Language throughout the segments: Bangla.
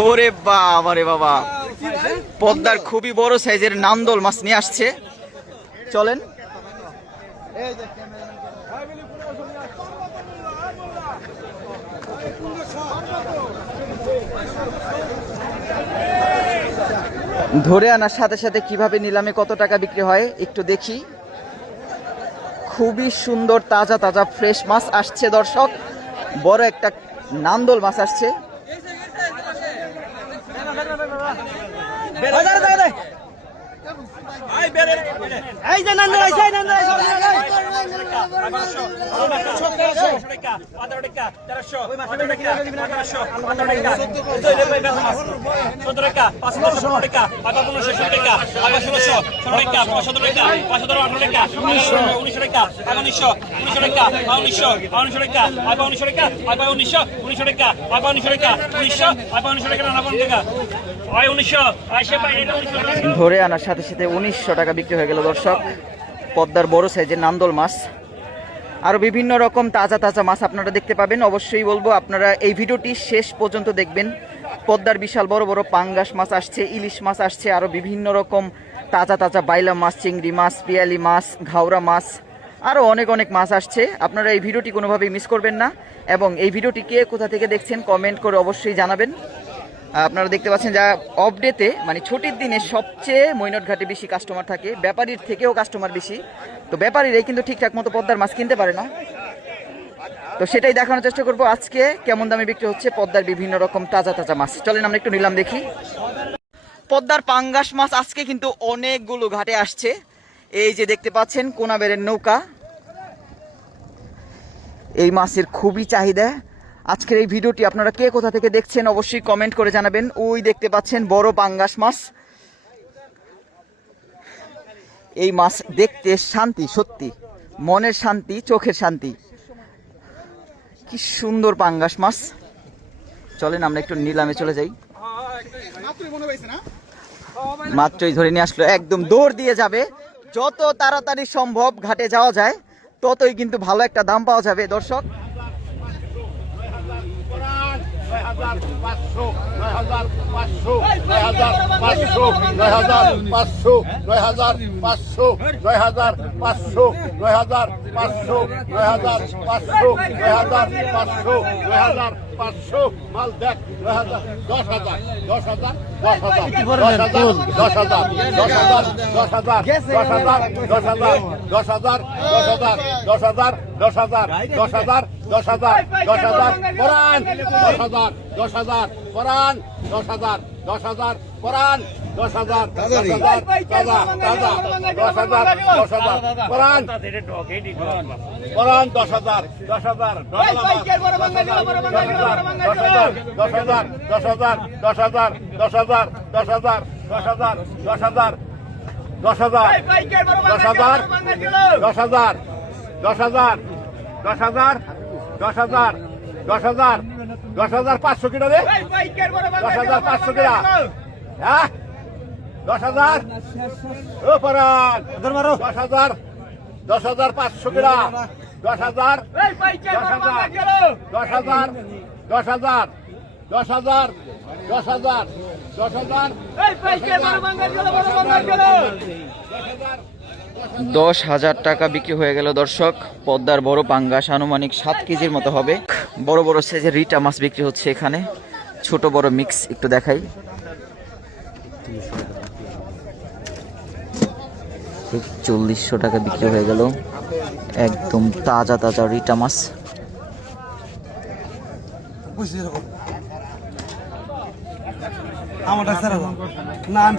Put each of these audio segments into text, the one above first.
ওরে বাবা রে বাবা। পদ্মার খুবই বড় সাইজের নান্দল মাছ নিয়ে আসছে। চলেন। ধরে আনার সাথে সাথে কীভাবে নিলামে কত টাকা বিক্রি হয় একটু দেখি। খুবই সুন্দর, তাজা তাজা ফ্রেশ মাছ আসছে দর্শক। বড় একটা নান্দল মাছ আসছে। উনিশশো টাকা উনিশশো টাকা উনিশশো টাকা উনিশশো টাকা উনিশশো টাকা নানা টাকা ধরে আনার সাথে সাথে উনিশশো টাকা বিক্রি হয়ে গেল দর্শক। পদ্মার বড় সাইজের নান্দল মাছ। আরও বিভিন্ন রকম তাজা তাজা মাছ আপনারা দেখতে পাবেন। অবশ্যই বলব, আপনারা এই ভিডিওটি শেষ পর্যন্ত দেখবেন। পদ্মার বিশাল বড় বড় পাঙ্গাস মাছ আসছে, ইলিশ মাছ আসছে আরও বিভিন্ন রকম তাজা তাজা বাইলা মাছ, চিংড়ি মাছ, পিয়ালি মাছ, ঘাওড়া মাছ আরও অনেক অনেক মাছ আসছে। আপনারা এই ভিডিওটি কোনোভাবেই মিস করবেন না। এবং এই ভিডিওটি কে কোথা থেকে দেখছেন, কমেন্ট করে অবশ্যই জানাবেন। আপনারা দেখতে পাচ্ছেন যা অফ ডেতে মানে ছুটির দিনে সবচেয়ে মৈনট ঘাটে বেশি কাস্টমার থাকে, ব্যাপারীর থেকেও কাস্টমার বেশি। তো ব্যাপারীরাই কিন্তু ঠিকঠাক মতো পদ্মার মাছ কিনতে পারে না। তো সেটাই দেখানোর চেষ্টা করব আজকে, কেমন দামে বিক্রি হচ্ছে পদ্মার বিভিন্ন রকম তাজা তাজা মাছ। চলেন আমরা একটু নিলাম দেখি। পদ্মার পাঙ্গাস মাছ আজকে কিন্তু অনেকগুলো ঘাটে আসছে। এই যে দেখতে পাচ্ছেন কোনাবেরের নৌকা। এই মাছের খুবই চাহিদা। আজকের এই ভিডিওটি আপনারা কে কোথা থেকে দেখছেন অবশ্যই কমেন্ট করে জানাবেন। ওই দেখতে পাচ্ছেন বড় পাঙ্গাস মাছ। এই মাছ দেখতে শান্তি, সত্যি। মনের শান্তি, চোখের শান্তি। কি সুন্দর পাঙ্গাস মাছ। চলেন আমরা একটু নিলামে চলে যাই। মাত্রই ধরে নিয়ে আসলো, একদম দৌড় দিয়ে যাবে। যত তাড়াতাড়ি সম্ভব ঘাটে যাওয়া যায়, ততই কিন্তু ভালো একটা দাম পাওয়া যাবে, দর্শক নয় হাজার পাঁচশো নয় হাজার পাঁচশো নয় হাজার পাঁচশো নয় হাজার পাঁচশো নয় হাজার পাঁচশো নয় হাজার পাঁচশো নয় হাজার পাঁচশো নয় হাজার পাঁচশো নয় হাজার পাঁচশো নয় হাজার পাঁচশো মাল দেখ নয় হাজার দশ হাজার দশ হাজার দশ হাজার দশ হাজার দশ হাজার দশ হাজার দশ হাজার দশ হাজার দশ হাজার দশ হাজার দশ হাজার দশ হাজার দশ হাজার দশ হাজার দশ হাজার কোরআন দশ হাজার দশ হাজার কোরআন দশ হাজার দশ হাজার কোরআন দশ হাজার দশ হাজার দাদা দাদা দশ হাজার দশ হাজার কোরআন কোরআন দশ হাজার দশ হাজার দশ হাজার দশ হাজার দশ হাজার দশ হাজার দশ হাজার দশ হাজার দশ হাজার দশ হাজার দশ হাজার দশ হাজার দশ হাজার দশ হাজার দশ হাজার দশ হাজার দশ হাজার দশ হাজার পাঁচশো কিলো রে দশ হাজার পাঁচশো কিলো হ্যাঁ দশ হাজার ও পরান দশ হাজার দশ হাজার পাঁচশো কিলো দশ হাজার দশ হাজার দশ হাজার দশ হাজার দশ হাজার দশ হাজার দশ হাজার দশ হাজার টাকা বিক্রি হয়ে গেল, দর্শক। পদ্মার বড় পাঙ্গাস আনুমানিক সাত কেজির মতো হবে। বড় বড় সাইজের রিটা মাছ বিক্রি হচ্ছে এখানে। ছোট বড় মিক্স একটু দেখাই। চল্লিশশো টাকা বিক্রি হয়ে গেল। একদম তাজা তাজা রিটা মাছ। আমার না, আমি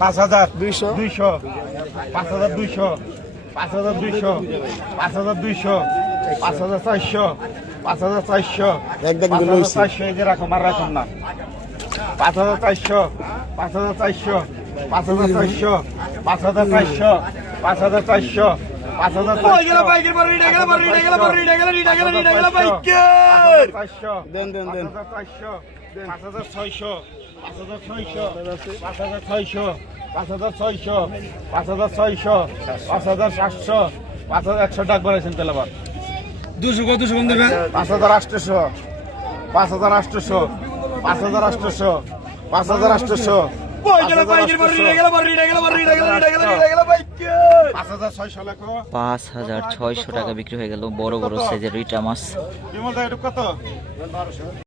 পাঁচ হাজার দুইশো দুইশো পাঁচ হাজার দুইশো পাঁচ হাজার দুইশো পাঁচ হাজার দুইশো পাঁচ হাজার চারশো পাঁচ হাজার চারশো। চারশো এই যে রাখো মার রাখুন না পাঁচ হাজার চারশো পাঁচ হাজার চারশো পাঁচ হাজার চারশো পাঁচ হাজার চারশো পাঁচ হাজার চারশো পাঁচ হাজার চারশো দেন দেন দেন পাঁচ হাজার ছয়শো পাঁচ হাজার ছয়শো পাঁচ হাজার পাঁচ হাজার সাতশো পাঁচ হাজার একশো টাকা দুশো দুশো পাঁচ হাজার পাঁচ হাজার পাঁচ হাজার পাঁচ হাজার পাঁচ হাজার ছয়শো টাকা বিক্রি হয়ে গেল, বড় বড় সাইজের রিটা মাছ। কত?